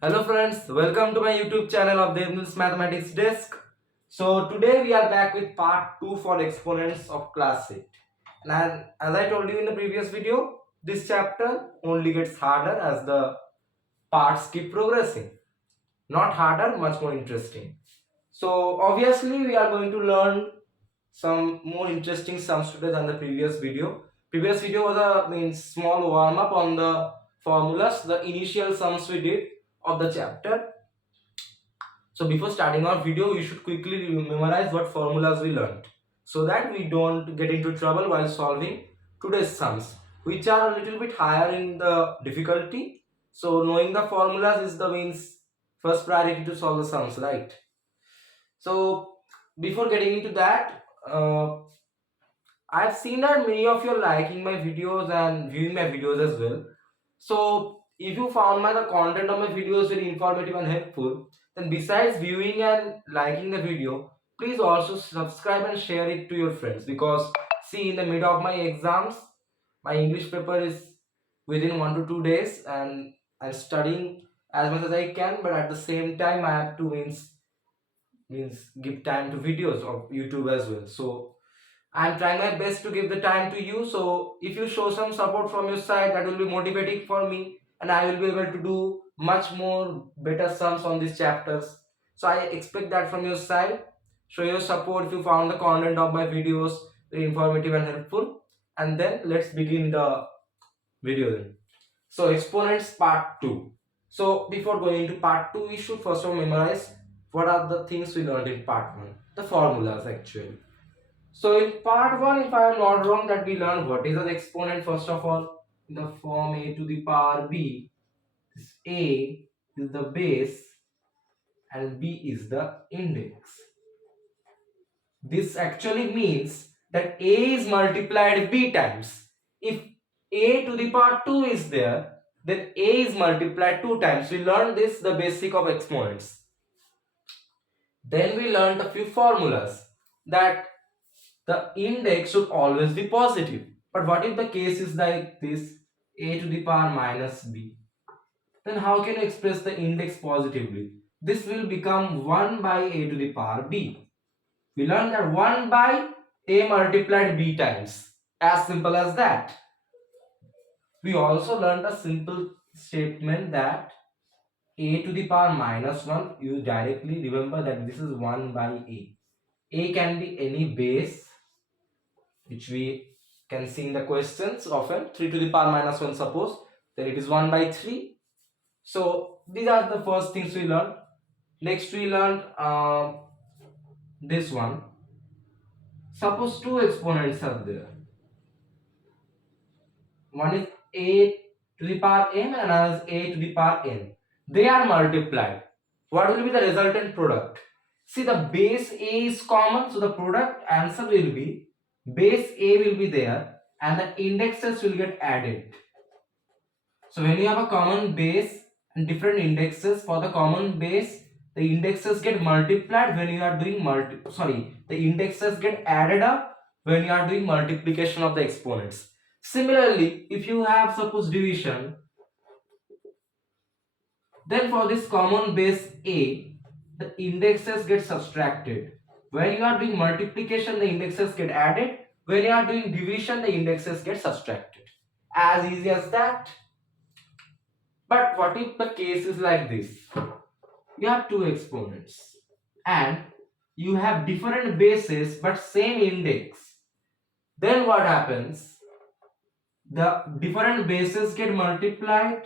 Hello friends, welcome to my YouTube channel of Debneel's Mathematics Desk. So today we are back with part 2 for exponents of class 8. And as I told you in the previous video, this chapter only gets harder as the parts keep progressing. Not harder, much more interesting. So obviously we are going to learn some more interesting sums today than the previous video. Previous video was a small warm up on the formulas, the initial sums we did of the chapter. So before starting our video, we should quickly memorize what formulas we learned so that we don't get into trouble while solving today's sums, which are a little bit higher in the difficulty. So knowing the formulas is the first priority to solve the sums, right? So before getting into that, I've seen that many of you are liking my videos and viewing my videos as well. So if you found the content of my videos very informative and helpful, then besides viewing and liking the video, please also subscribe and share it to your friends, because see, in the middle of my exams, my English paper is within 1 to 2 days and I'm studying as much as I can, but at the same time I have to give time to videos of YouTube as well. So I'm trying my best to give the time to you. So if you show some support from your side, that will be motivating for me, and I will be able to do much more better sums on these chapters. So I expect that from your side. Show your support if you found the content of my videos very informative and helpful. And then let's begin the video then. So exponents part 2. So before going into part 2, we should first of all memorize what are the things we learned in part 1. The formulas actually. So in part 1, if I am not wrong, that we learned what is the exponent first of all in the form a to the power b. This a is the base and b is the index. This actually means that a is multiplied b times. If a to the power 2 is there, then a is multiplied 2 times. We learned this, the basic of exponents. Then we learned a few formulas that the index should always be positive. But what if the case is like this, a to the power minus b? Then how can you express the index positively? This will become 1 by a to the power b. We learned that 1 by a multiplied b times. As simple as that. We also learned a simple statement that a to the power minus 1, you directly remember that this is 1 by a. A can be any base, which we can see in the questions often, 3 to the power minus 1 suppose, then it is 1 by 3. So these are the first things we learned. Next we learned this one. Suppose two exponents are there. One is a to the power m and another is a to the power n. They are multiplied. What will be the resultant product? See, the base a is common, so the product answer will be base a will be there and the indexes will get added. So when you have a common base and different indexes, for the common base, the indexes get multiplied when you are doing the indexes get added up when you are doing multiplication of the exponents. Similarly, if you have suppose division, then for this common base a, the indexes get subtracted. When you are doing multiplication, the indexes get added. When you are doing division, the indexes get subtracted. As easy as that. But what if the case is like this? You have two exponents and you have different bases but same index. Then what happens? The different bases get multiplied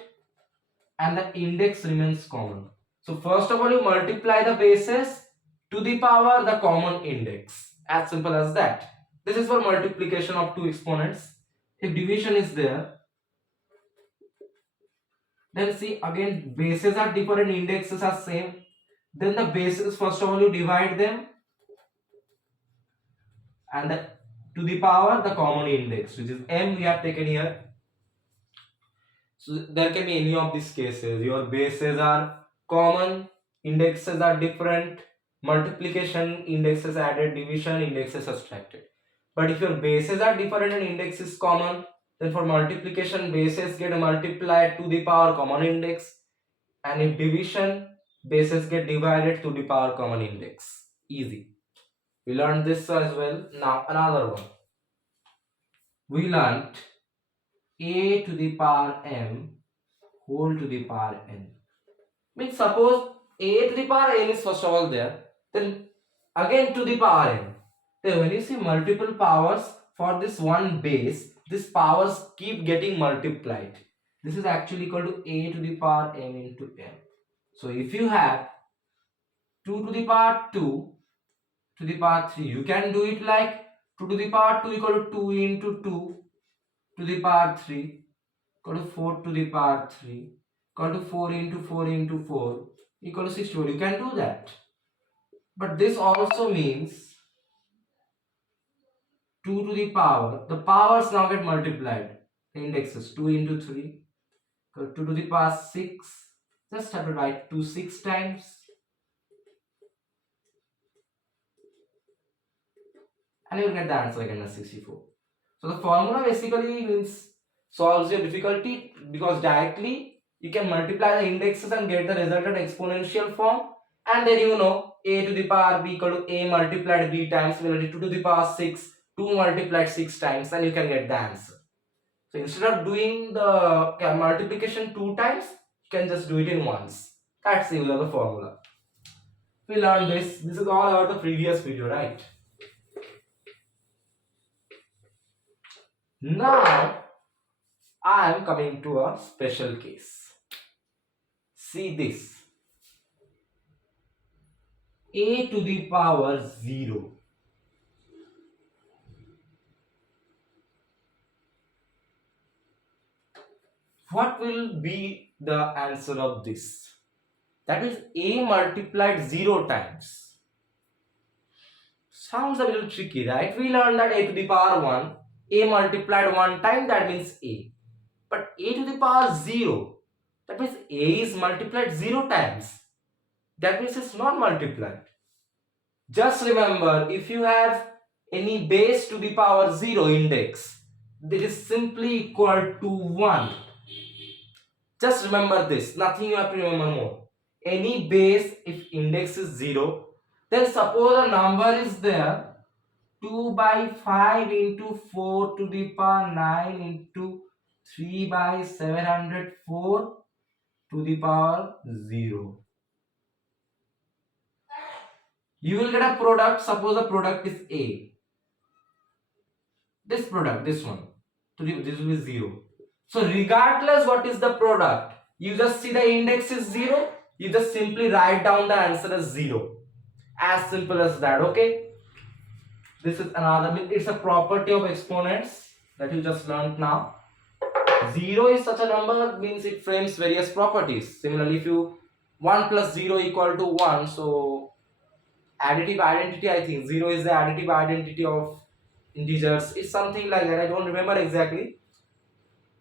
and the index remains common. So first of all, you multiply the bases to the power the common index. As simple as that. This is for multiplication of two exponents. If division is there, then see, again bases are different, indexes are same. Then the bases, first of all, you divide them and to the power the common index, which is m we have taken here. So there can be any of these cases. Your bases are common, indexes are different, multiplication indexes added, division indexes subtracted. But if your bases are different and index is common, then for multiplication bases get multiplied to the power common index. And if division, bases get divided to the power common index. Easy. We learned this as well. Now another one. We learned a to the power m whole to the power n. Means suppose a to the power n is first of all there, then again to the power n. Then when you see multiple powers for this one base, these powers keep getting multiplied. This is actually equal to a to the power m into n. So if you have 2 to the power 2 to the power 3, you can do it like 2 to the power 2 equal to 2 into 2 to the power 3 equal to 4 to the power 3 equal to 4 into 4 into 4 equal to 64. You can do that. But this also means 2 to the power, the powers now get multiplied. The indexes 2 into 3 equal to 2 to the power 6. Just have to write 2 6 times. And you will get the answer again as 64. So the formula basically means solves your difficulty because directly you can multiply the indexes and get the resultant exponential form, and then you know a to the power b equal to a multiplied b times similarly 2 to the power 6, 2 multiplied 6 times, and you can get the answer. So instead of doing the multiplication 2 times, you can just do it in once. That's similar the formula. We learned this. This is all about the previous video, right? Now I am coming to a special case. See this. A to the power 0. What will be the answer of this? That is a multiplied 0 times. Sounds a little tricky, right? We learned that a to the power 1, a multiplied 1 time, that means a. But a to the power 0, that means a is multiplied 0 times. That means it's not multiplied. Just remember, if you have any base to the power 0 index, that is simply equal to 1. Just remember this, nothing you have to remember more. Any base, if index is 0, then suppose a number is there 2 by 5 into 4 to the power 9 into 3 by 704 to the power 0. You will get a product, suppose the product is A. This product, this one, this will be 0. So regardless what is the product, you just see the index is 0, you just simply write down the answer as 0. As simple as that, okay? This is another, it's a property of exponents that you just learned now. 0 is such a number, means it frames various properties. Similarly, if you 1 plus 0 equal to 1, so additive identity, I think 0 is the additive identity of integers. It's something like that, I don't remember exactly.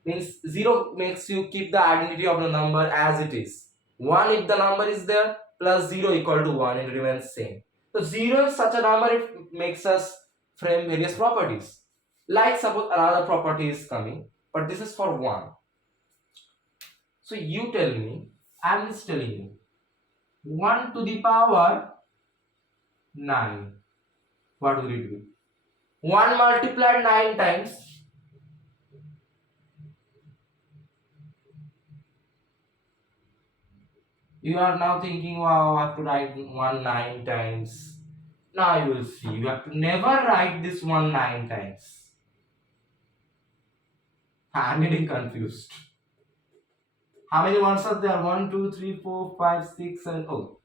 Means 0 makes you keep the identity of the number as it is. 1, if the number is there, plus 0 equal to 1, it remains same. So 0 is such a number, it makes us frame various properties. Like suppose another property is coming, but this is for 1. So you tell me, I am just telling you, 1 to the power 9. What will it be? 1 multiplied 9 times. You are now thinking, wow, I have to write 1 9 times. Now you will see, you have to never write this 1 9 times. I am getting confused. How many ones are there? 1, 2, 3, 4, 5, 6, 7. Oh.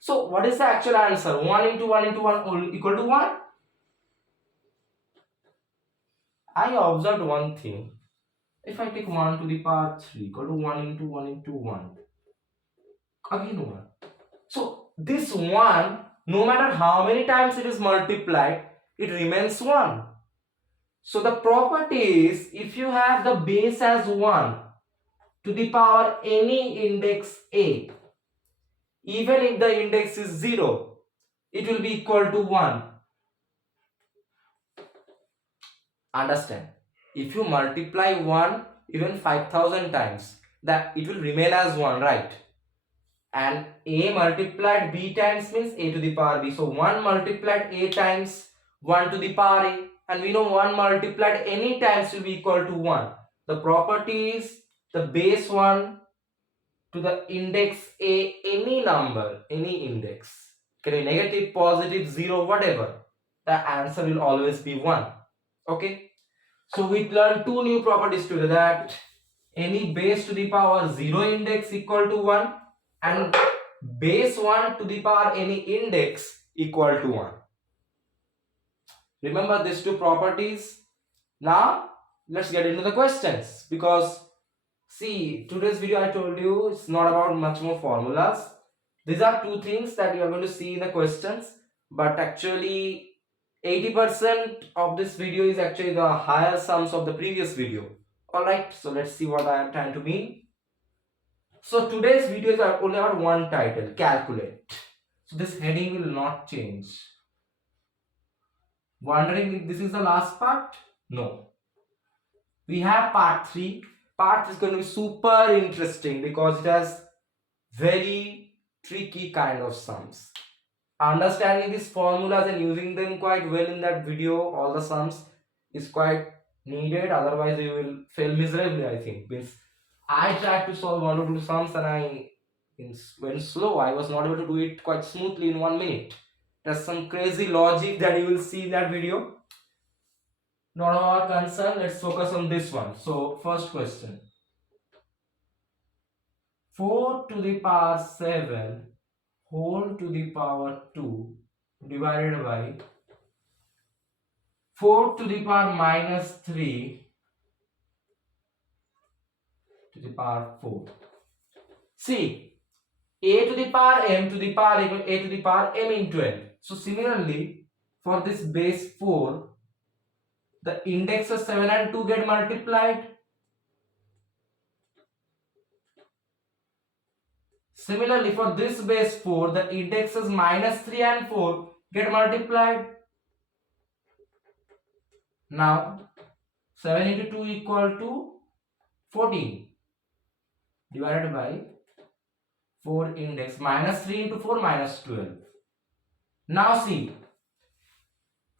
So what is the actual answer? 1 into 1 into 1 equal to 1? I observed one thing. If I take 1 to the power 3 equal to 1 into 1 into 1. Again 1. So this 1, no matter how many times it is multiplied, it remains 1. So the property is, if you have the base as 1 to the power any index a, even if the index is 0, it will be equal to 1. Understand? If you multiply 1 even 5000 times, that it will remain as 1, right? And a multiplied b times means a to the power b. So 1 multiplied a times 1 to the power a, and we know 1 multiplied any times will be equal to 1. The property is the base 1 to the index a, any number, any index, can be negative, positive, 0, whatever, the answer will always be 1. Okay, so we learned two new properties today, that any base to the power 0 index equal to 1 and base 1 to the power any index equal to 1. Remember these two properties. Now let's get into the questions, because see, today's video I told you it's not about much more formulas. These are two things that you are going to see in the questions, but actually 80% of this video is actually the higher sums of the previous video. Alright, so let's see what I am trying to mean. So today's videos are only about one title, calculate. So this heading will not change. Wondering if this is the last part? No. We have part 3. Part 3 is going to be super interesting because it has very tricky kind of sums. Understanding these formulas and using them quite well in that video, all the sums, is quite needed. Otherwise you will fail miserably, I think. Means I tried to solve 1 or 2 sums and I went slow. I was not able to do it quite smoothly in 1 minute. There's some crazy logic that you will see in that video. Not our concern. Let's focus on this one. So first question. 4 to the power 7 whole to the power 2 divided by 4 to the power minus 3 to the power 4. See, a to the power m to the power equal a to the power m into n. So similarly, for this base 4, the indexes 7 and 2 get multiplied. Similarly, for this base 4, the indexes minus 3 and 4 get multiplied. Now, 7 into 2 equal to 14 divided by 4 index minus 3 into 4 minus 12. Now see,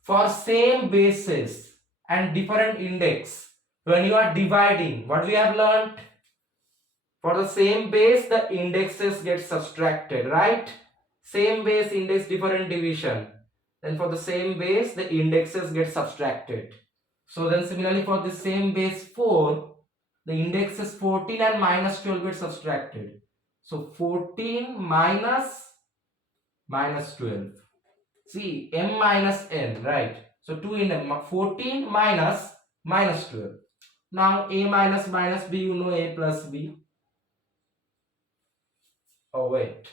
for same bases and different index, when you are dividing, what we have learned? For the same base, the indexes get subtracted, right? Same base, index, different division. Then for the same base, the indexes get subtracted. So then similarly for the same base 4, the indexes 14 and minus 12 get subtracted. So 14 minus 12. See, m minus n, right? So 2 in m, 14 minus 12. Now a minus minus b, you know a plus b. Oh wait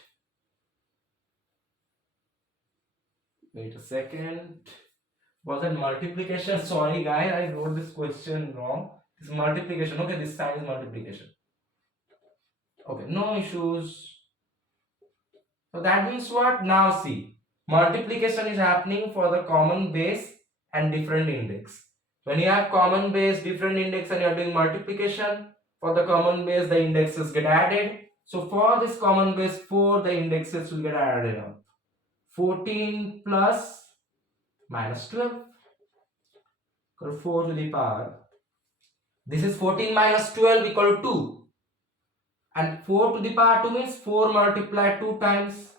a second. Was it multiplication? Sorry guys, I wrote this question wrong. It's multiplication. Okay, this sign is multiplication. Okay, no issues. So that means what? Now see, multiplication is happening for the common base and different index. When you have common base, different index, and you are doing multiplication, for the common base the indexes get added. So for this common base 4, the indexes will get added up. 14 plus minus 12 equal 4 to the power. This is 14 minus 12 equal to 2. And 4 to the power 2 means 4 multiplied 2 times.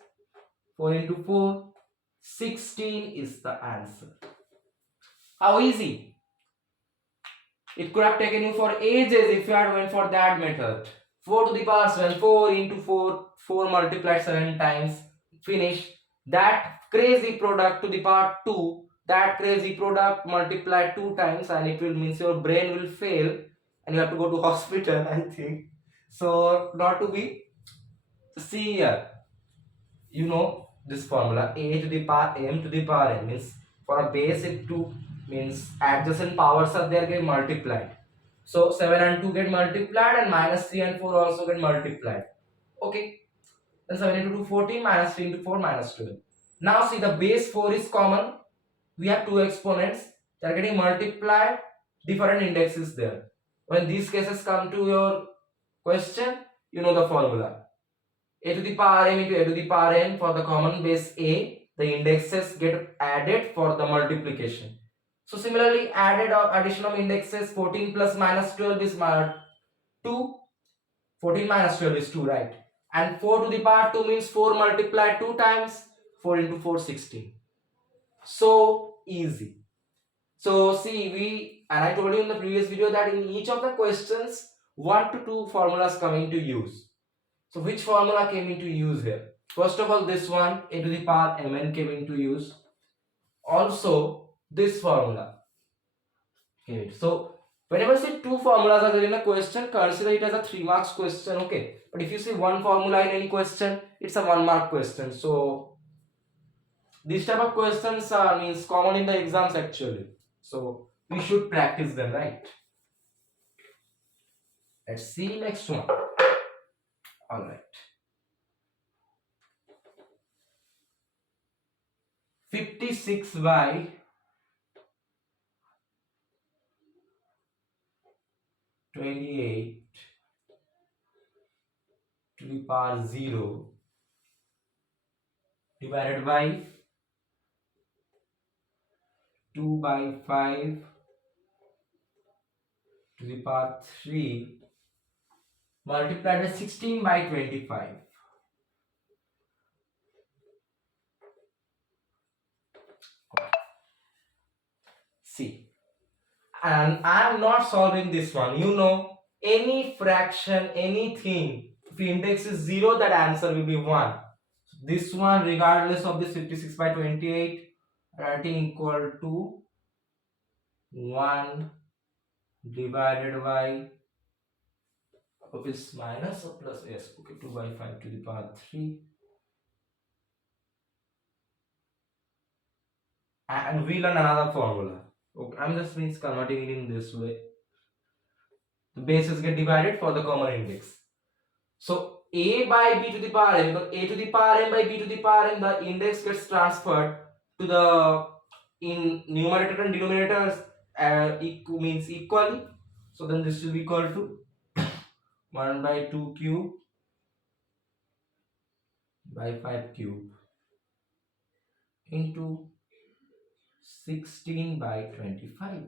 4 into 4. 16 is the answer. How easy? It could have taken you for ages if you had went for that method. 4 to the power 7. 4 into 4. 4 multiplied 7 times. Finish. That crazy product to the power 2. That crazy product multiplied 2 times, and it will means your brain will fail and you have to go to hospital, I think. So not to be, see here, you know this formula, a to the power m to the power n means for a base it 2 means adjacent powers are there get multiplied. So 7 and 2 get multiplied and minus 3 and 4 also get multiplied. Okay, then 7 into 2 14 minus 3 into 4 minus 12. Now see, the base 4 is common. We have two exponents, they are getting multiplied, different indexes there. When these cases come to your Question, you know the formula. A to the power m into a to the power n for the common base a, the indexes get added for the multiplication. So similarly, added or addition of indexes, 14 plus minus 12 is 2. 14 minus 12 is 2, right? And 4 to the power 2 means 4 multiplied 2 times. 4 into 4, 16. So easy. So see, and I told you in the previous video that in each of the questions, 1 to 2 formulas come into use. So which formula came into use here? First of all, this one, a to the power mn, came into use. Also, this formula. Okay, so whenever see two formulas are there in a question, consider it as a 3 marks question, okay? But if you see one formula in any question, it's a 1 mark question. So this type of questions means common in the exams actually. So we should practice them, right? Let's see next one. All right. 56 by 28 to the power 0 divided by 2 by 5 to the power 3 multiplied by 16 by 25. See, and I am not solving this one. You know, any fraction, anything, if index is 0, that answer will be 1. This one, regardless of this 56 by 28, writing equal to 1 divided by, of this minus or plus, yes, okay, 2 by 5 to the power 3. And we learn another formula. Okay, I'm just means converting it in this way. The bases get divided for the common index. So a by b to the power n, because a to the power n by b to the power n, the index gets transferred to the in numerator and denominators means equally. So then this will be equal to 1 by 2 cube by 5 cube into 16 by 25.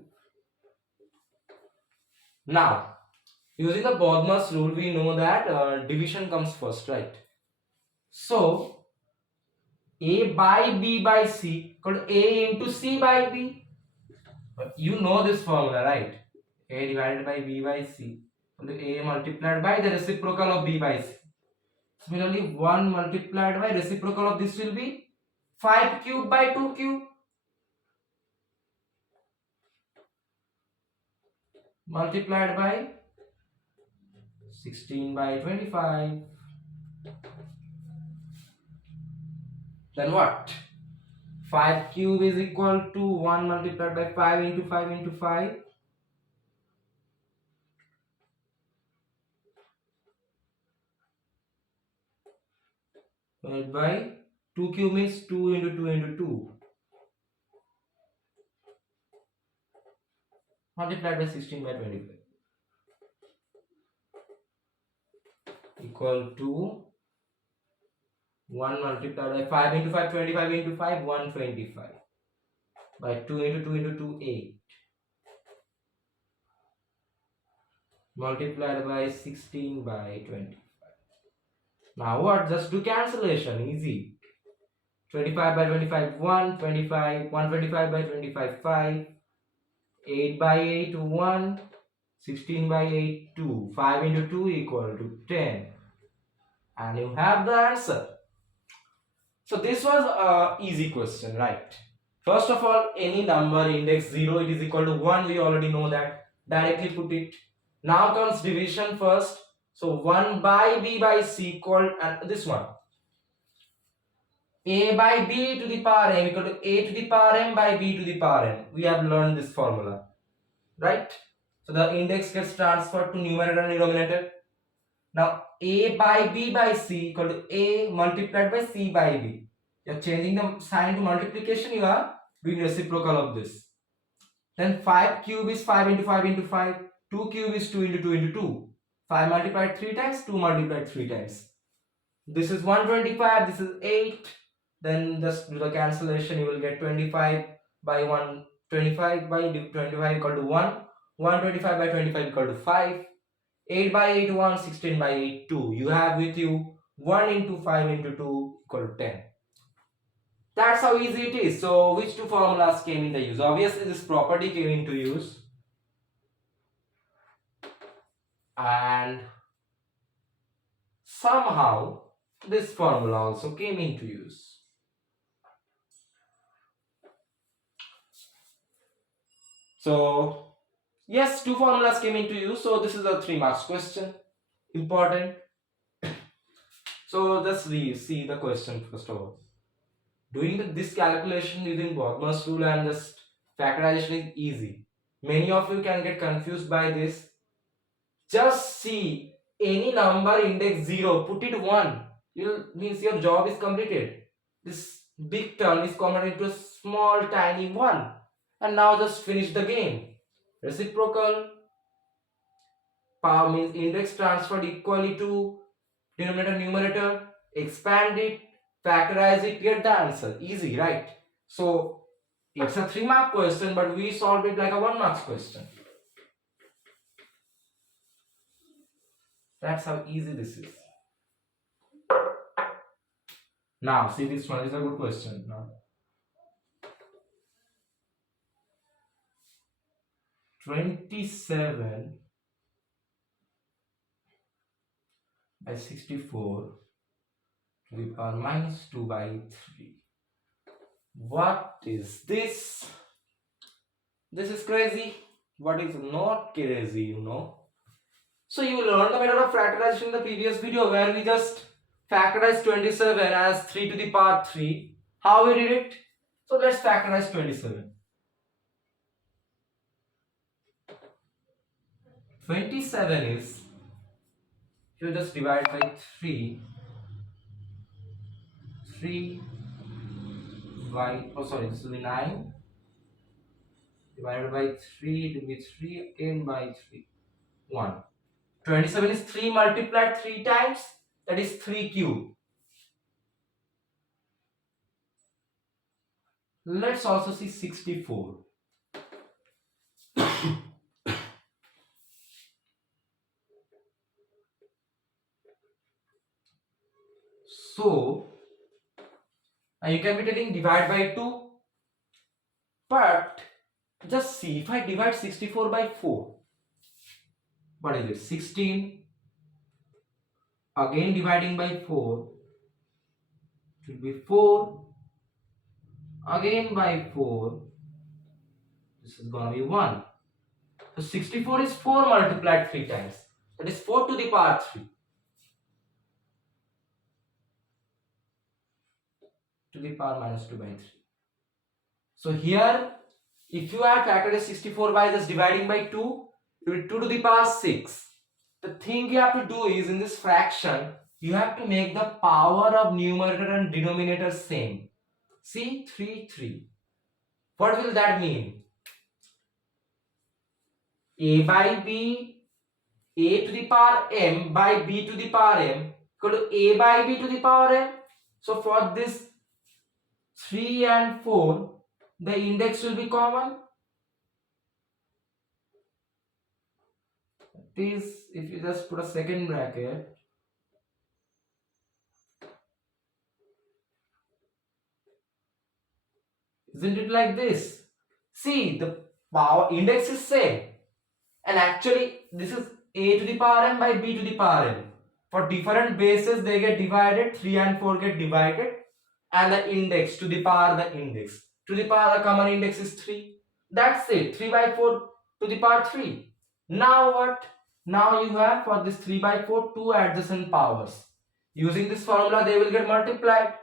Now, using the Bodmer's rule, we know that division comes first, right? So, a by b by c equal to a into c by b. You know this formula, right? A divided by b by c equal to a multiplied by the reciprocal of b by c. Similarly, 1 multiplied by reciprocal of this will be 5 cube by 2 cube multiplied by 16 by 25. Then what? 5 cube is equal to 1 multiplied by 5 into 5 into 5. Divided by 2 cube means 2 into 2 into 2. Multiplied by 16 by 25. Equal to 1 multiplied by 5 into 5, 25 into 5, 125. By 2 into 2 into 2, 8. Multiplied by 16 by 25. Now what? Just do cancellation. Easy. 25 by 25, 1. 25. 125 by 25, 5. 8 by 8, 1. 16 by 8, 2. 5 into 2 equal to 10. And you have the answer. So this was a easy question, right? First of all, any number index 0, it is equal to 1. We already know that. Directly put it. Now comes division first. So 1 by b by c equal, and this one. A by b to the power m equal to a to the power m by b to the power n. We have learned this formula, right? So the index gets transferred to numerator and denominator. Now a by b by c equal to a multiplied by c by b. You are changing the sign to multiplication. You are doing reciprocal of this. Then 5 cube is 5 into 5 into 5. 2 cube is 2 into 2 into 2. 5 multiplied 3 times, 2 multiplied 3 times. This is 125, this is 8. Then just do the cancellation, you will get 25 by 1, 25 by 25 equal to 1. 125 by 25 equal to 5. 8 by 8 1, 16 by 8 2. You have with you 1 into 5 into 2 equal to 10. That's how easy it is. So which two formulas came into use? Obviously this property came into use, and somehow this formula also came into use. So yes, two formulas came into use. So this is a 3 marks question. Important. So just see the question first of all. Doing this calculation using Bodmer's rule and just factorization is easy. Many of you can get confused by this. Just see any number index 0, put it 1. Means your job is completed. This big term is converted into a small tiny 1. And now just finish the game. Reciprocal power means index transferred equally to denominator numerator. Expand it, factorize it, get the answer. Easy, right? So it's a 3 mark question, but we solved it like a 1 marks question. That's how easy this is. Now see, this one is a good question. Now 27 by 64 to the power minus 2 by 3. What is this? This is crazy. What is not crazy, you know? So you learned the method of factorization in the previous video, where we just factorized 27 as 3 to the power 3. How we did it? So let's factorize 27. 27 is, you just divide by 3 by, oh sorry, this will be 9 divided by 3, it will be 3 again by 3, 1. 27 is 3 multiplied 3 times, that is 3 cube. Let's also see 64. So now you can be taking divide by 2, but just see, if I divide 64 by 4, what is it? 16. Again dividing by 4, it will be 4. Again by 4, this is gonna be 1. So 64 is 4 multiplied 3 times, that is 4 to the power 3 to the power minus 2 by 3. So here, if you add factorize 64 by just dividing by 2, it will be 2 to the power 6. The thing you have to do is, in this fraction, you have to make the power of numerator and denominator same. See, 3, 3. What will that mean? A by B, A to the power m by B to the power m equal to A by B to the power m. So for this 3 and 4, the index will be common. That is, if you just put a second bracket, isn't it like this? See, the power index is same, and actually this is A to the power m by B to the power m. For different bases they get divided, 3 and 4 get divided, and the index to the power, the index to the power, the common index is 3. That's it, 3 by 4 to the power 3. Now what? Now you have for this 3 by 4 two adjacent powers. Using this formula they will get multiplied.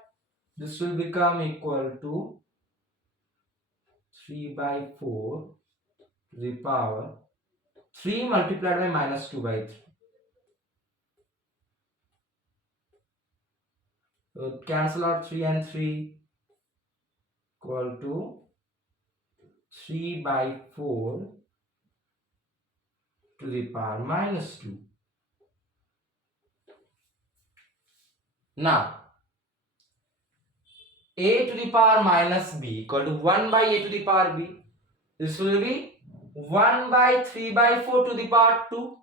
This will become equal to 3 by 4 to the power 3 multiplied by minus 2 by 3. So cancel out 3 and 3, equal to 3 by 4 to the power minus 2. Now, a to the power minus b equal to 1 by a to the power b. This will be 1 by 3 by 4 to the power 2.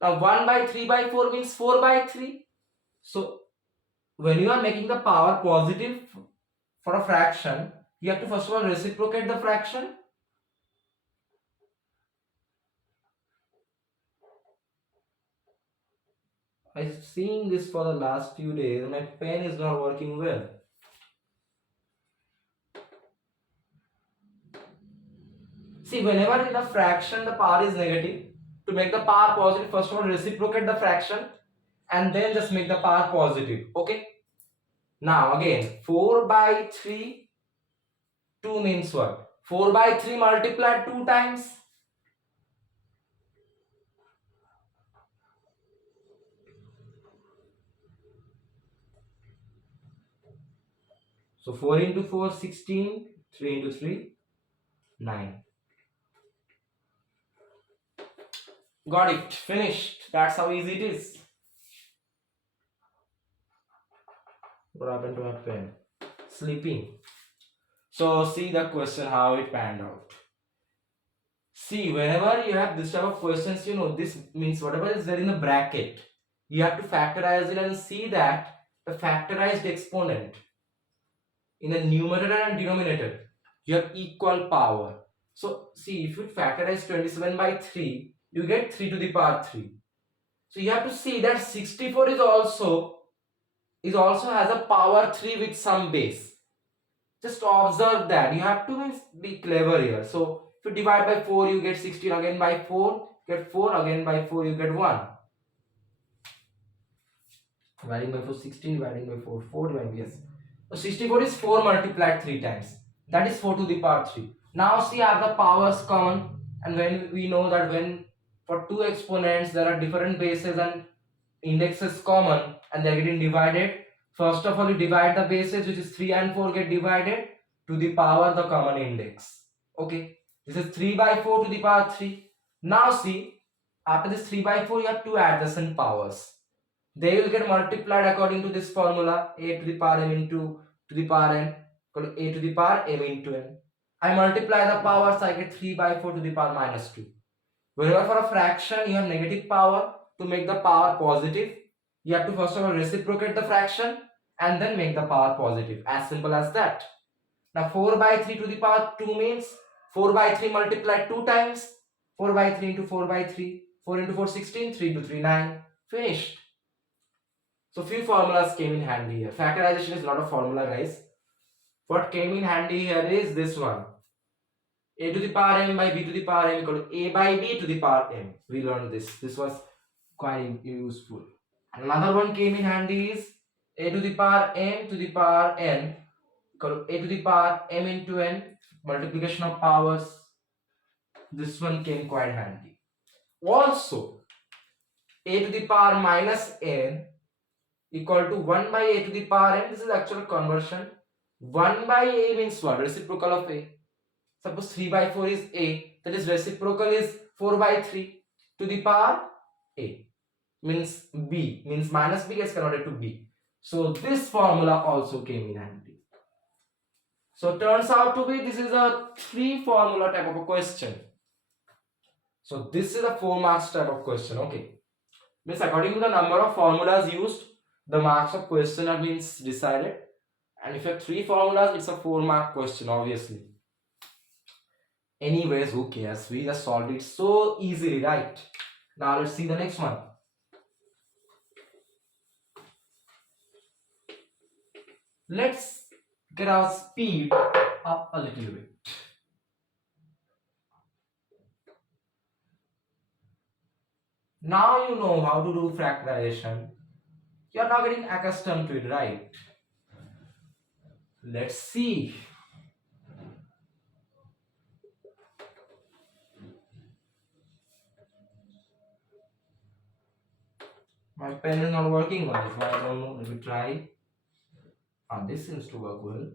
Now 1 by 3 by 4 means 4 by 3. So when you are making the power positive for a fraction, you have to first of all reciprocate the fraction. I'm seeing this for the last few days. My pen is not working well. See, whenever in a fraction the power is negative, to make the power positive, first of all reciprocate the fraction and then just make the power positive. Okay. Now again, 4 by 3, 2 means what? 4 by 3 multiplied 2 times. So 4 into 4, 16. 3 into 3, 9. Got it. Finished. That's how easy it is. What happened to my pen? Sleeping. So see the question how it panned out. See, whenever you have this type of questions, this means whatever is there in the bracket, you have to factorize it and see that the factorized exponent in the numerator and denominator, you have equal power. So see, if you factorize 27 by 3, you get 3 to the power 3. So you have to see that 64 is also has a power 3 with some base. Just observe that. You have to be clever here. So if you divide by 4, you get 16. Again by 4, get 4. Again by 4, you get 1. Dividing by 4, 16. Dividing by 4, 4 dividing, yes. So 64 is 4 multiplied 3 times. That is 4 to the power 3. Now see, I have the powers common. And when we know that when for two exponents there are different bases and indexes common and they are getting divided, first of all you divide the bases, which is 3 and 4 get divided to the power the common index. Okay, this is 3 by 4 to the power 3. Now see, after this 3 by 4 you have two adjacent powers. They will get multiplied according to this formula, a to the power m into to the power n equal to a to the power m into n. I multiply the powers, I get 3 by 4 to the power minus 2. Whenever for a fraction you have negative power, to make the power positive, you have to first of all reciprocate the fraction and then make the power positive. As simple as that. Now 4 by 3 to the power 2 means 4 by 3 multiplied 2 times. 4 by 3 into 4 by 3. 4 into 4, 16. 3 into 3, 9. Finished. So few formulas came in handy here. Factorization is not a formula, guys. What came in handy here is this one. A to the power m by b to the power m equal to a by b to the power m. We learned this. This was quite useful. Another one came in handy is a to the power m to the power n equal to a to the power m into n, multiplication of powers. This one came quite handy. Also, a to the power minus n equal to 1 by a to the power n. This is actual conversion. 1 by a means what? Reciprocal of a. Suppose 3 by 4 is a, that is reciprocal is 4 by 3 to the power a. Means b, means minus b gets converted to b. So this formula also came in handy. So turns out to be this is a 3 formula type of a question. So this is a 4 marks type of question. Okay. Means according to the number of formulas used, the marks of question are being decided. And if you have 3 formulas, it's a 4 mark question, obviously. Anyways, who cares? We just solved it so easily, right? Now let's see the next one. Let's get our speed up a little bit. Now you know how to do factorization. You're now getting accustomed to it, right? Let's see. My pen is not working well, so I don't know. Let me try. This seems to work well.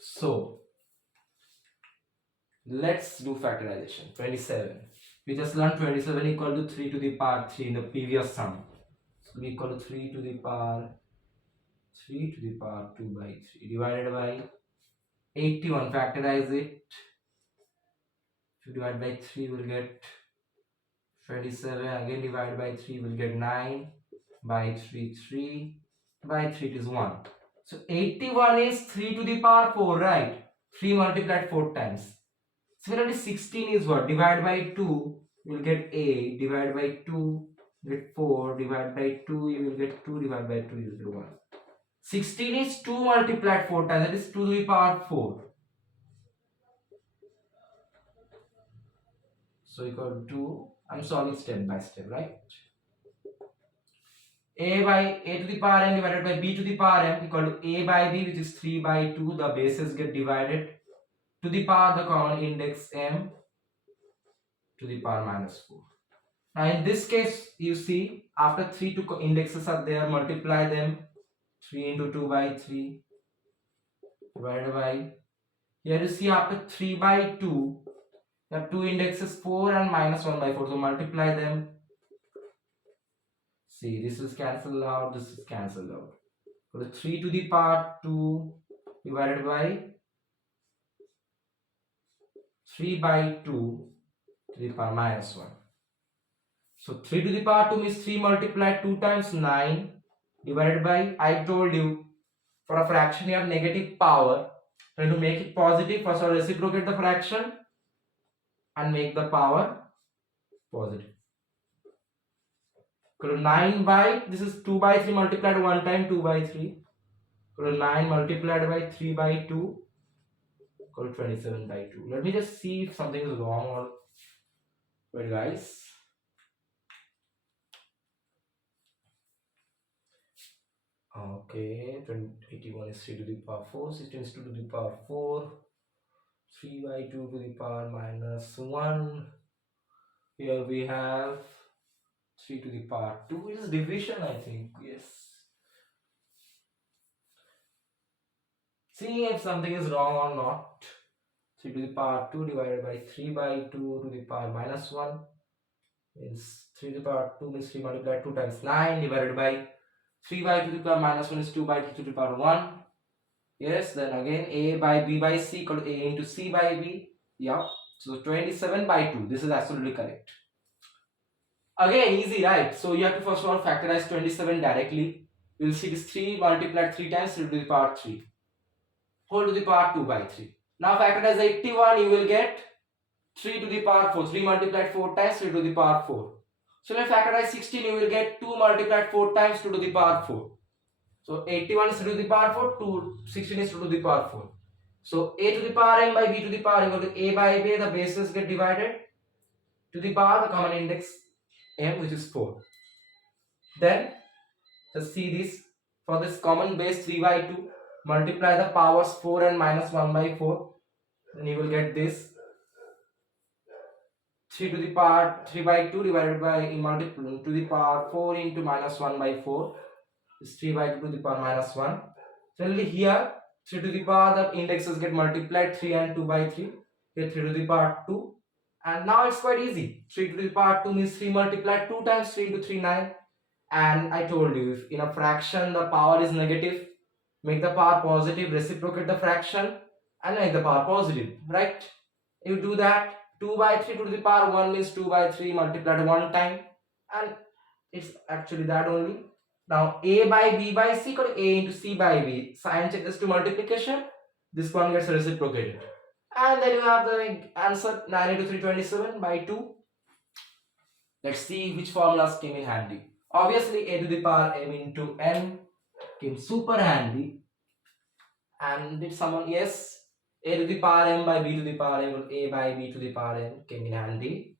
So let's do factorization. 27. We just learned 27 equal to 3 to the power 3 in the previous sum. So we equal to 3 to the power 2 by 3 divided by 81. Factorize it. If you divide by 3, we'll get 27. Again divide by 3, we'll get 9 by 3, 3 by 3 it is 1. So 81 is 3 to the power 4, right? 3 multiplied 4 times. Similarly, 16 is what? Divide by 2, you will get 8. Divide by 2, get 4. Divide by 2, you will get 2. Divide by 2, you will get 1. 16 is 2 multiplied 4 times. That is 2 to the power 4. So equal to, I'm solving step by step, right? A to the power n divided by b to the power m equal to a by b, which is 3 by 2. The bases get divided. To the power the common index m to the power minus 4. Now in this case, you see, after 3 two indexes are there, multiply them. 3 into 2 by 3 divided by, here you see after 3 by 2, you have two indexes 4 and minus 1 by 4. So multiply them. See, this is cancelled out, this is cancelled out. So the 3 to the power 2 divided by 3 by 2 to the power minus 1. So 3 to the power 2 means 3 multiplied 2 times 9 divided by, I told you, for a fraction you have negative power. And to make it positive, first of all reciprocate the fraction and make the power positive. So 9 by, this is 2 by 3 multiplied one time, 2 by 3. So 9 multiplied by 3 by 2 equal to 27 by 2. Let me just see if something is wrong or wait guys. Okay, 81 is 3 to the power 4, 16 is 2 to the power 4, 3 by 2 to the power minus 1. Here we have 3 to the power 2. It is division, I think. Yes. See if something is wrong or not. 3 to the power 2 divided by 3 by 2 to the power minus 1 means 3 to the power 2 means 3 multiplied 2 times 9 divided by 3 by 2 to the power minus 1 is 2 by 2 to the power 1. Yes, then again a by b by c equal to a into c by b. Yeah, so 27 by 2. This is absolutely correct. Again, easy, right? So you have to first of all factorize 27 directly. You will see this 3 multiplied 3 times 3 to the power 3 whole to the power 2 by 3. Now factorize 81, you will get 3 to the power 4. 3 multiplied 4 times 3 to the power 4. So when factorize 16, you will get 2 multiplied 4 times 2 to the power 4. So 81 is 2 to the power 4, 16 is 2 to the power 4. So a to the power m by b to the power equal to a by b, the bases get divided. To the power, the common index m, which is 4. Then just see this, for this common base 3 by 2, multiply the powers 4 and minus 1 by 4. Then you will get this 3 to the power 3 by 2 divided by multiple to the power 4 into minus 1 by 4 is 3 by 2 to the power minus 1. Similarly here 3 to the power, the indexes get multiplied, 3 and 2 by 3. Here 3 to the power 2. And now it's quite easy. 3 to the power 2 means 3 multiplied 2 times 3 into 3, 9. And I told you, if in a fraction the power is negative, make the power positive, reciprocate the fraction and make the power positive, right? You do that, 2 by 3 to the power 1 means 2 by 3 multiplied one time, and it's actually that only. Now a by b by c equal to a into c by b. Sign check this to multiplication. This one gets reciprocated. And then you have the answer 9 into 327 by 2. Let's see which formulas came in handy. Obviously a to the power m into n came super handy. And did someone, yes, a to the power m by b to the power m equal a by b to the power n came in handy.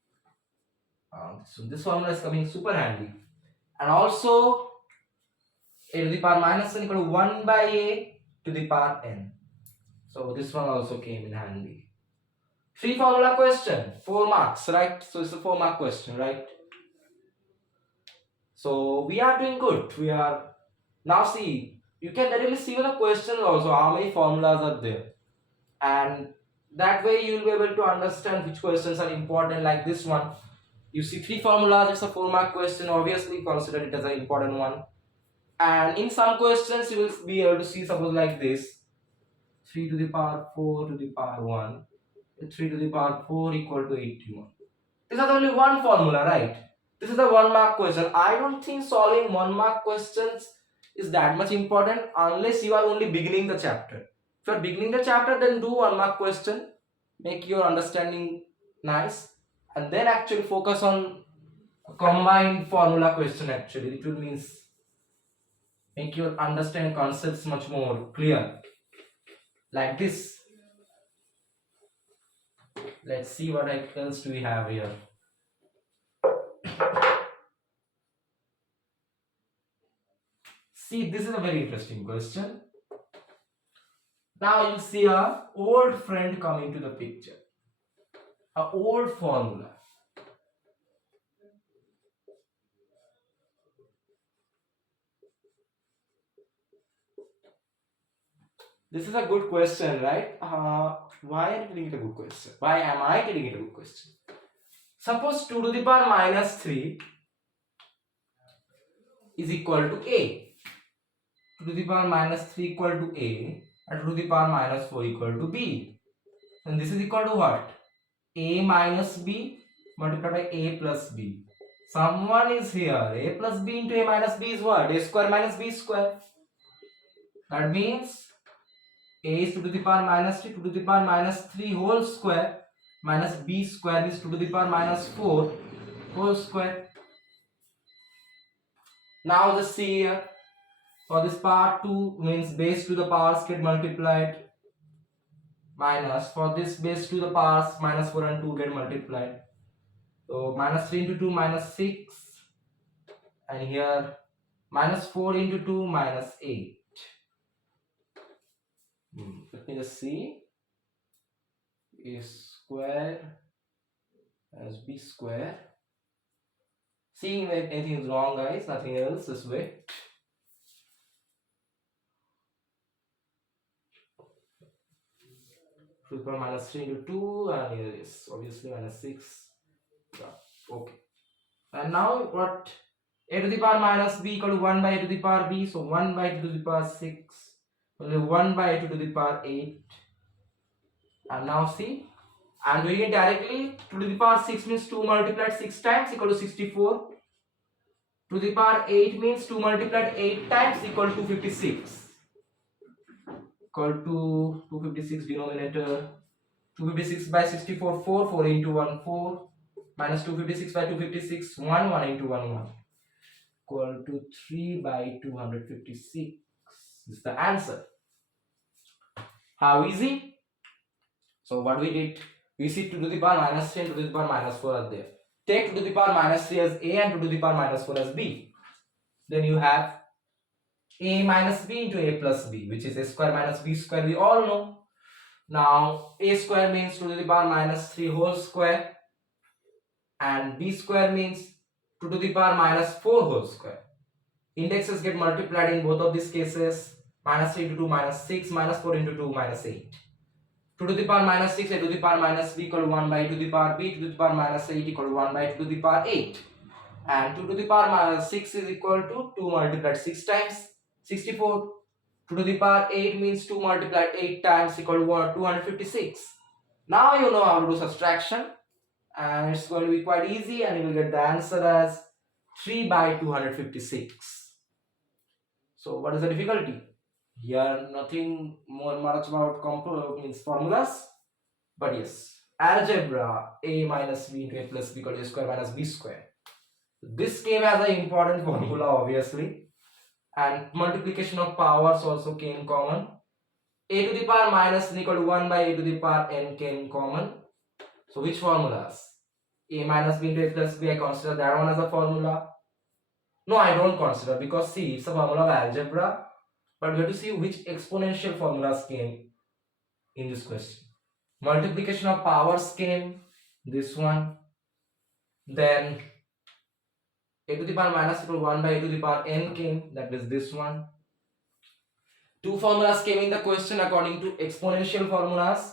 So this formula is coming super handy. And also a to the power minus n equal to 1 by a to the power n. So this one also came in handy. 3 formula question, 4 marks, right? So it's a 4 mark question, right? So we are doing good. We are now, see, you can directly see the question also how many formulas are there, and that way you will be able to understand which questions are important, like this one. You see three formulas, it's a 4 mark question, obviously consider it as an important one. And in some questions you will be able to see suppose like this, 3 to the power 4 to the power 1, 3 to the power 4 equal to 81. This is only one formula, right? This is a 1 mark question. I don't think solving 1 mark questions is that much important unless you are only beginning the chapter. If you are beginning the chapter, then do 1 mark question, make your understanding nice, and then actually focus on a combined formula question. Actually, it will means make your understanding concepts much more clear. Like this. Let's see what else do we have here. See, this is a very interesting question. Now you see a old friend coming to the picture, a old formula. This is a good question, right? Why are you getting it a good question? Why am I getting it a good question? Suppose 2 to the power minus 3 is equal to A. 2 to the power minus 3 equal to A and 2 to the power minus 4 equal to B. And this is equal to what? A minus B multiplied by A plus B. Someone is here. A plus B into A minus B is what? A square minus B square. That means A is 2 to the power minus 3, 2 to the power minus 3 whole square minus B square is 2 to the power minus 4 whole square. Now just see here. For this part 2 means base to the powers get multiplied, minus for this base to the powers minus 4 and 2 get multiplied. So minus 3 into 2 minus 6, and here minus 4 into 2 minus 8. Let me just see. A square as B square. Seeing if anything is wrong, guys, nothing else, this way. Minus 3 into 2, and here is obviously minus 6. Yeah, okay. And now what? A to the power minus B equal to 1 by A to the power B. So 1 by 2 to the power 6. Only 1 by 2 to the power 8. And now see, I am doing it directly. 2 to the power 6 means 2 multiplied 6 times equal to 64. 2 to the power 8 means 2 multiplied 8 times equal to 56. Equal to 256 denominator. 256 by 64, 4, 4 into 1, 4. Minus 256 by 256, 1, 1 into 1, 1. Equal to 3 by 256. This is the answer. How easy? So what we did, we see 2 to the power minus 3 and 2 to the power minus 4 are there. Take 2 to the power minus 3 as A and 2 to the power minus 4 as B. Then you have A minus B into A plus B, which is A square minus B square, we all know. Now A square means 2 to the power minus 3 whole square, and B square means 2 to the power minus 4 whole square. Indexes get multiplied in both of these cases. Minus 3 into 2 minus 6, minus 4 into 2 minus 8. 2 to the power minus 6, A to the power minus B equal to 1 by 2 to the power B, 2 to the power minus 8 equal to 1 by 2 to the power 8. And 2 to the power minus 6 is equal to 2 multiplied 6 times 64. 2 to the power 8 means 2 multiplied 8 times equal to what? 256. Now you know how to do subtraction, and it's going to be quite easy, and you will get the answer as 3 by 256. So what is the difficulty? Here nothing more much about means formulas, but yes, algebra, A minus B into A plus B equal to A square minus B square. This came as an important formula obviously, and multiplication of powers also came common. A to the power minus n equal to 1 by A to the power n came common. So which formulas? A minus B into A plus B, I consider that one as a formula. No, I don't consider, because see, it's a formula of algebra, but we have to see which exponential formulas came in this question. Multiplication of powers came, this one. Then A to the power minus equal to 1 by A to the power n came, that is this one. Two formulas came in the question according to exponential formulas.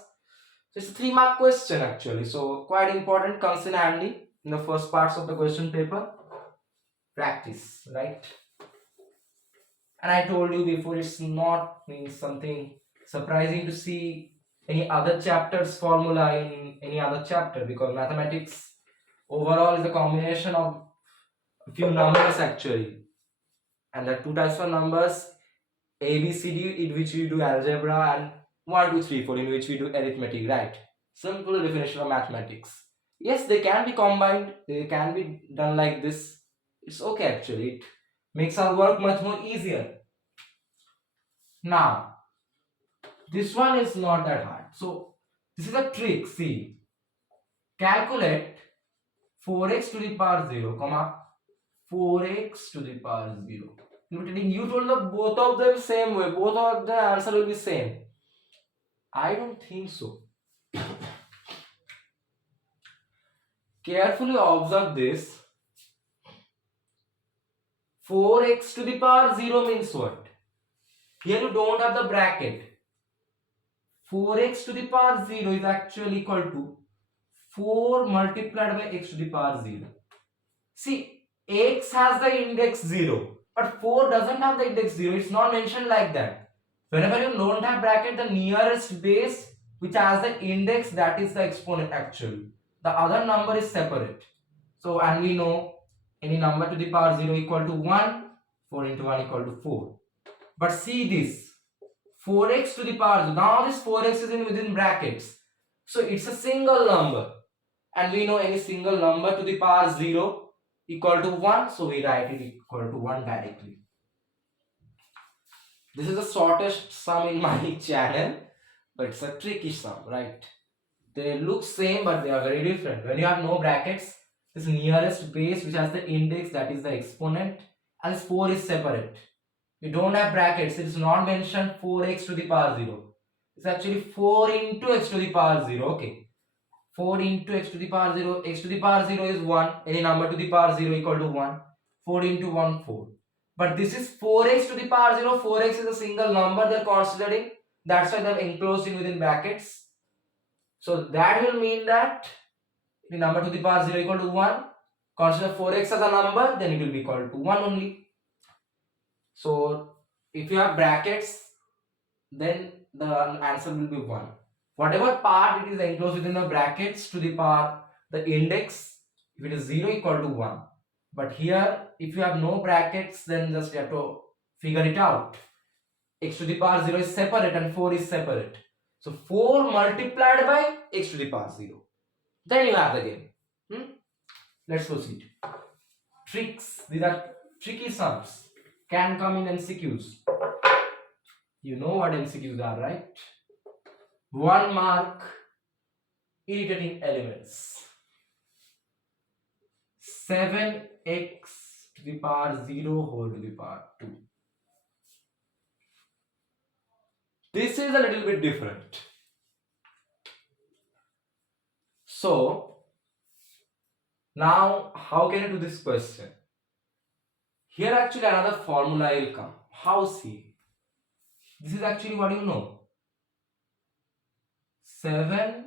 So it's a 3-mark question actually, so quite important, comes in handy. in the first parts of the question paper? Practice, right? And I told you before, it's not means something surprising to see any other chapter's formula in any other chapter, because mathematics overall is a combination of a few numbers actually. And there are two types of numbers: A, B, C, D, in which we do algebra, and 1, 2, 3, 4, in which we do arithmetic, right? Simple definition of mathematics. Yes, they can be combined, they can be done like this. It's okay actually. It makes our work much more easier. Now, this one is not that hard. So, this is a trick. See, calculate 4x to the power 0, comma 4x to the power 0. You told the both of them same way. Both of the answer will be same. I don't think so. Carefully observe this. 4x to the power 0 means what? Here you don't have the bracket. 4x to the power 0 is actually equal to 4 multiplied by x to the power 0. See, x has the index 0, but 4 doesn't have the index 0. It's not mentioned like that. Whenever you don't have bracket, the nearest base which has the index, that is the exponent actually. The other number is separate. So, and we know any number to the power 0 equal to 1, 4 into 1 equal to 4. But see this, 4x to the power 0. Now this 4x is in within brackets. So it's a single number. And we know any single number to the power 0 equal to 1. So we write it equal to 1 directly. This is the shortest sum in my channel, but it's a tricky sum, right? They look same, but they are very different. When you have no brackets, this nearest base which has the index, that is the exponent, and this 4 is separate. You don't have brackets, it is not mentioned 4x to the power 0. It's actually 4 into x to the power 0. Okay, 4 into x to the power 0. X to the power 0 is 1. Any number to the power 0 equal to 1. 4 into 1, 4. But this is 4x to the power 0. 4x is a single number they are considering. That's why they have enclosed in within brackets. So that will mean that the number to the power 0 equal to 1. Consider 4x as a number, then it will be equal to 1 only. So if you have brackets, then the answer will be 1. Whatever part it is enclosed within the brackets to the power, the index, if it is 0 equal to 1. But here, if you have no brackets, then just you have to figure it out. X to the power 0 is separate and 4 is separate. So 4 multiplied by x to the power 0. Then you have the game. Let's proceed. Tricks. These are tricky sums. Can come in MCQs. You know what MCQs are, right? 1 mark, irritating elements. 7x to the power 0 whole to the power 2. This is a little bit different. So, now how can I do this question? Here actually another formula will come. How? See, this is actually what you know. 7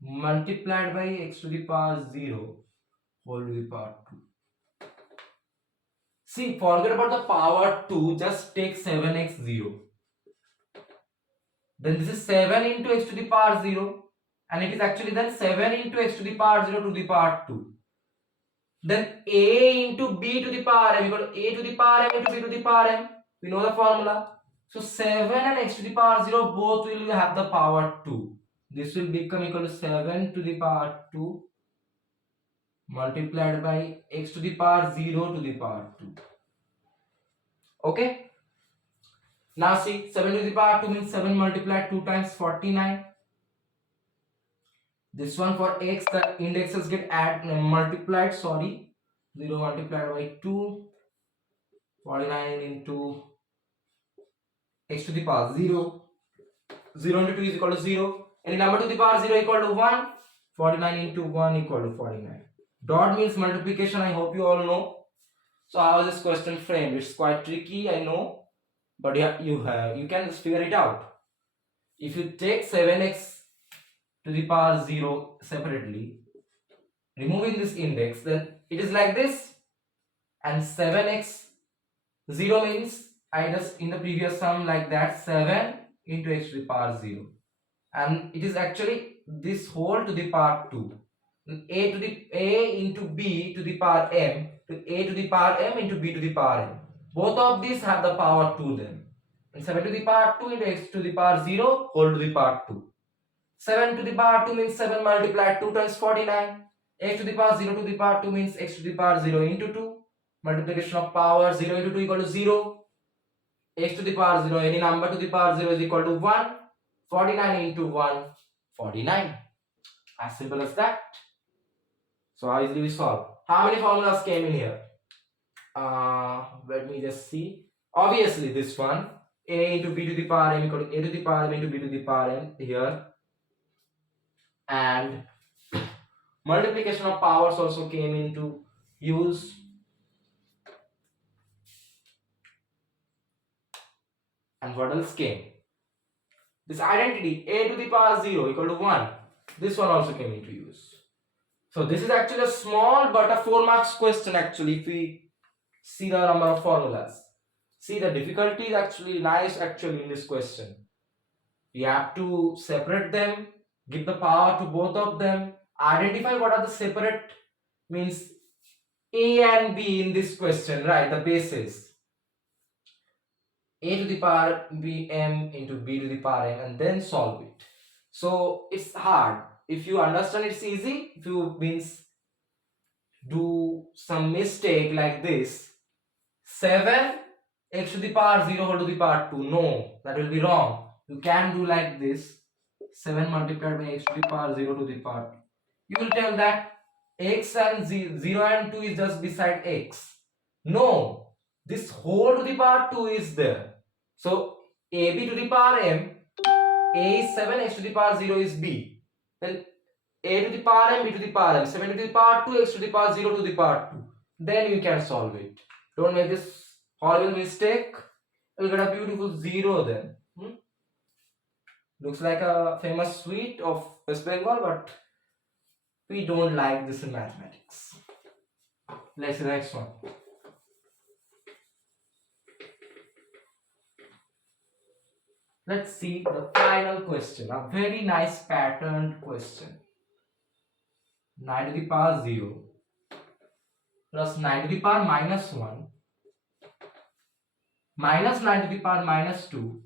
multiplied by x to the power 0 whole to the power 2. See, forget about the power 2, just take 7x 0. Then this is 7 into x to the power 0, and it is actually then 7 into x to the power 0 to the power 2. Then a into b to the power m equal to a to the power m into b to the power m. We know the formula. So 7 and x to the power 0 both will have the power 2. This will become equal to 7 to the power 2 multiplied by x to the power 0 to the power 2. Okay. Now see, 7 to the power 2 means 7 multiplied 2 times 49. This one for x, the indexes get multiplied, 0 multiplied by 2, 49 into x to the power 0. 0 into 2 is equal to 0. Any number to the power 0 equal to 1. 49 into 1 equal to 49. Dot means multiplication, I hope you all know. So how is this question framed? It's quite tricky, I know, but you can just figure it out. If you take 7x to the power 0 separately, removing this index, then it is like this, and 7x 0 means I just in the previous sum like that 7 into x to the power 0, and it is actually this whole to the power 2, a to the a into b to the power m to a to the power m into b to the power m. Both of these have the power 2 then, and 7 to the power 2 into x to the power 0 whole to the power 2. 7 to the power 2 means 7 multiplied 2 times 49. X to the power 0 to the power 2 means x to the power 0 into 2. Multiplication of power 0 into 2 equal to 0. X to the power 0, any number to the power 0 is equal to 1. 49 into 1, 49. As simple as that. So how easily we solve? How many formulas came in here? Let me just see. Obviously this one, a into b to the power m equal to a to the power m into b to the power m here. And multiplication of powers also came into use. And what else came? This identity a to the power 0 equal to 1. This one also came into use. So this is actually a small but a 4 marks question actually if we see the number of formulas. See, the difficulty is actually nice actually in this question. You have to separate them, give the power to both of them, identify what are the separate means a and b in this question, right? The bases. A to the power b m into b to the power m, and then solve it. So it's hard. If you understand, it's easy. If you means do some mistake like this, 7 x to the power 0 whole to the power 2, no, that will be wrong. You can do like this, 7 multiplied by x to the power 0 to the power 2. You will tell that x and 0 and 2 is just beside x. No, this whole to the power 2 is there. So ab to the power m, a is 7, x to the power 0 is b. Then a to the power m, b to the power m, 7 to the power 2, x to the power 0 to the power 2. Then you can solve it. Don't make this horrible mistake. You'll get a beautiful 0 then. Looks like a famous sweet of West Bengal, but we don't like this in mathematics. Let's see the next one. Let's see the final question. A very nice patterned question. 9 to the power 0 plus 9 to the power minus 1 minus 9 to the power minus 2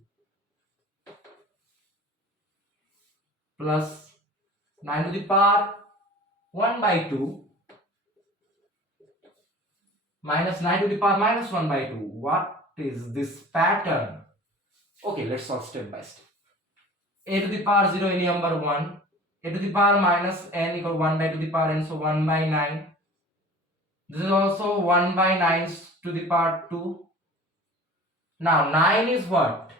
plus 9 to the power 1 by 2 minus 9 to the power minus 1 by 2. What is this pattern? Okay, let's solve step by step. A to the power 0 any number 1, a to the power minus n equal 1 by to the power n, so 1 by 9. This is also 1 by 9 to the power 2. Now 9 is what?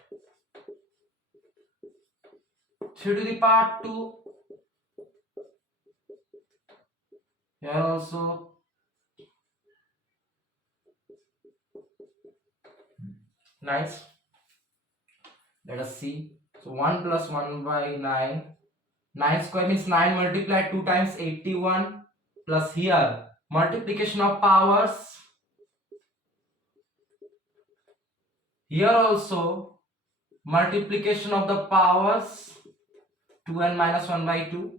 3 to the power 2. Here also nice. Let us see. So 1 plus 1 by 9. 9 square means 9 multiplied 2 times 81, plus here multiplication of powers. Here also multiplication of the powers, 2n minus 1 by 2.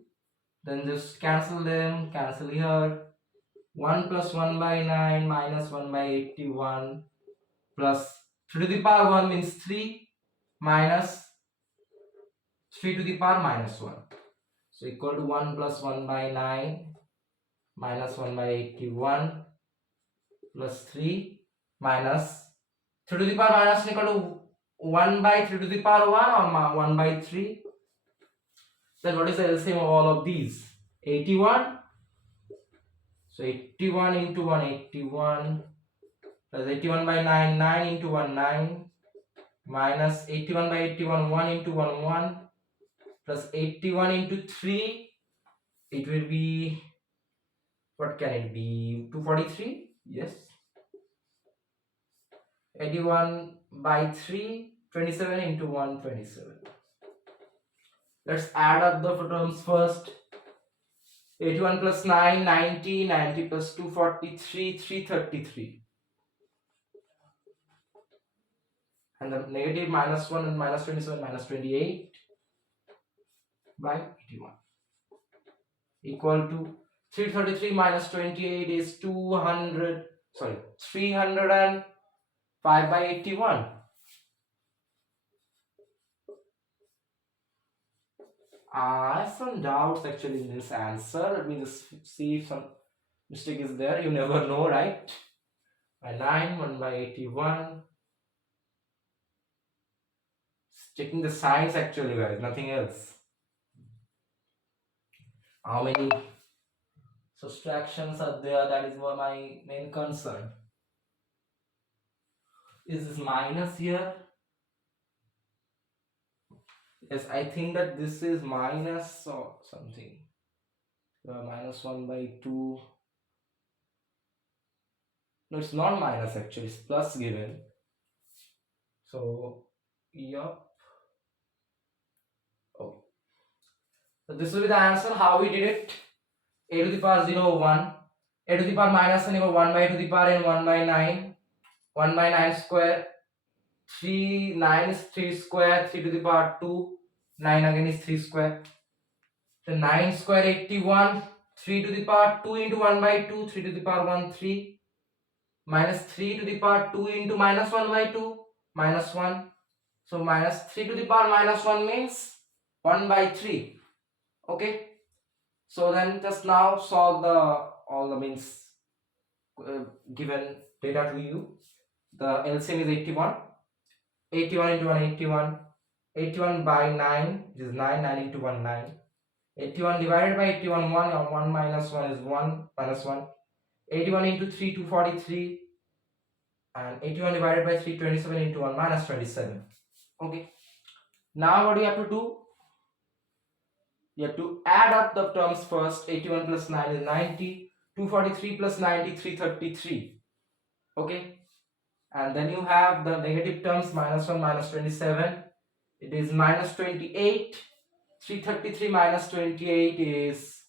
Then just cancel them, cancel here. 1 plus 1 by 9 minus 1 by 81 plus 3 to the power 1 means 3 minus 3 to the power minus 1. So equal to 1 plus 1 by 9 minus 1 by 81 plus 3 minus 3 to the power minus 1 equal to 1 by 3 to the power 1 or 1 by 3. Then what is the LCM of all of these? 81. So 81 into 1, 81 plus 81 by 9, 9 into 1, 9 minus 81 by 81, 1 into 1, 1 plus 81 into 3, it will be, what can it be, 243? Yes. 81 by 3, 27 into 1, 27. Let's add up the terms first. 81 plus 9, 90, 90 plus 2, 43, 333. And the negative minus 1 and minus 27, minus 28 by 81 equal to 333 minus 28 is 305 by 81. I have some doubts actually in this answer. Let me just see if some mistake is there. You never know, right? By 9, 1 by 81. Checking the signs actually, guys, nothing else. How many subtractions are there? That is what my main concern. Is this minus here? Yes, I think that this is minus or something. Minus 1 by 2. No, it's not minus actually, it's plus given. So, yup. Oh. So this will be the answer. How we did it? A to the power 0, 1. A to the power minus n equal 1 by a to the power n, 1 by 9. 1 by 9 square. 3, 9 is 3 square. 3 to the power 2. 9 again is 3 square. So 9 square 81. 3 to the power 2 into 1 by 2. 3 to the power 1, 3. Minus 3 to the power 2 into minus 1 by 2. Minus 1. So minus 3 to the power minus 1 means 1 by 3. Okay. So then just now solve the all the means given data to you. The LCM is 81. 81 into 1, 81. 81 by 9 is 9. 9 into 1, 9. 81 divided by 81, 1. 1 minus 1 is 1 minus 1. 81 into 3, 243. And 81 divided by 3, 27 into 1 minus 27. Okay. Now what do you have to do? You have to add up the terms first. 81 plus 9 is 90. 243 plus 90, 333. Okay. And then you have the negative terms, minus 1, minus 27. It is minus 28. 333 minus 28 is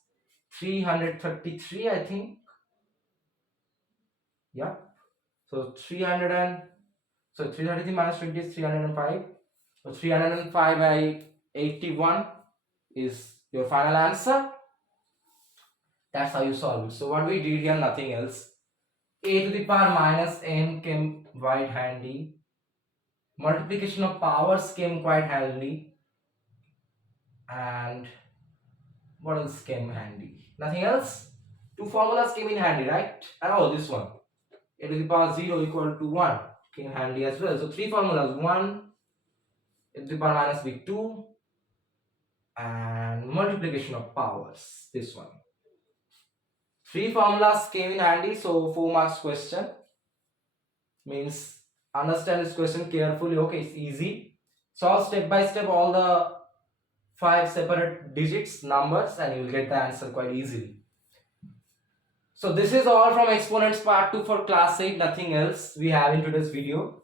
333, I think. Yeah. So 333 minus 20 is 305. So 305 by 81 is your final answer. That's how you solve it. So what we did here, nothing else. A to the power minus n came quite handy. Multiplication of powers came quite handy. And what else came handy? Nothing else. Two formulas came in handy, right? And oh, this one. A to the power 0 equal to 1 came handy as well. So three formulas. 1, a to the power minus b 2, and multiplication of powers. This one. Three formulas came in handy. So 4 marks question. Means understand this question carefully. Okay, it's easy. Solve step by step all the 5 separate digits, numbers, and you will get the answer quite easily. So this is all from exponents part 2 for class 8, nothing else we have in today's video.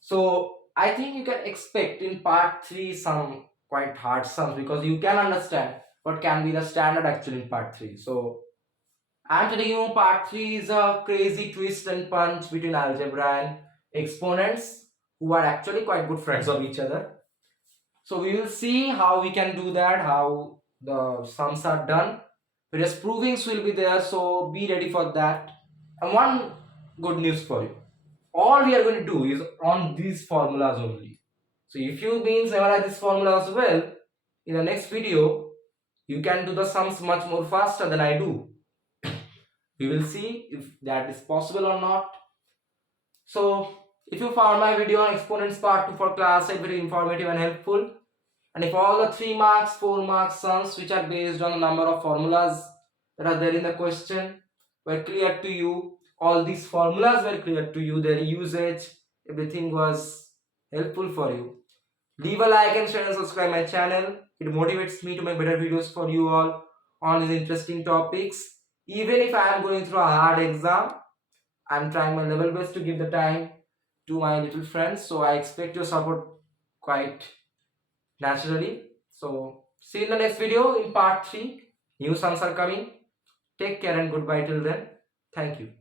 So I think you can expect in part 3 some quite hard sums, because you can understand what can be the standard actually in part 3. So I'm telling you, part 3 is a crazy twist and punch between algebra and exponents, who are actually quite good friends of each other. So we will see how we can do that, how the sums are done. Various provings will be there, so be ready for that. And one good news for you. All we are going to do is on these formulas only. So if you memorize this formula as well, in the next video, you can do the sums much more faster than I do. We will see if that is possible or not. So if you found my video on exponents part 2 for class 8 very informative and helpful, and if all the 3 marks, 4 marks sums which are based on the number of formulas that are there in the question were clear to you, all these formulas were clear to you, their usage, everything was helpful for you, leave a like and share and subscribe my channel. It motivates me to make better videos for you all on these interesting topics. Even if I am going through a hard exam, I am trying my level best to give the time to my little friends. So I expect your support quite naturally. So see you in the next video in part 3. New songs are coming. Take care and goodbye till then. Thank you.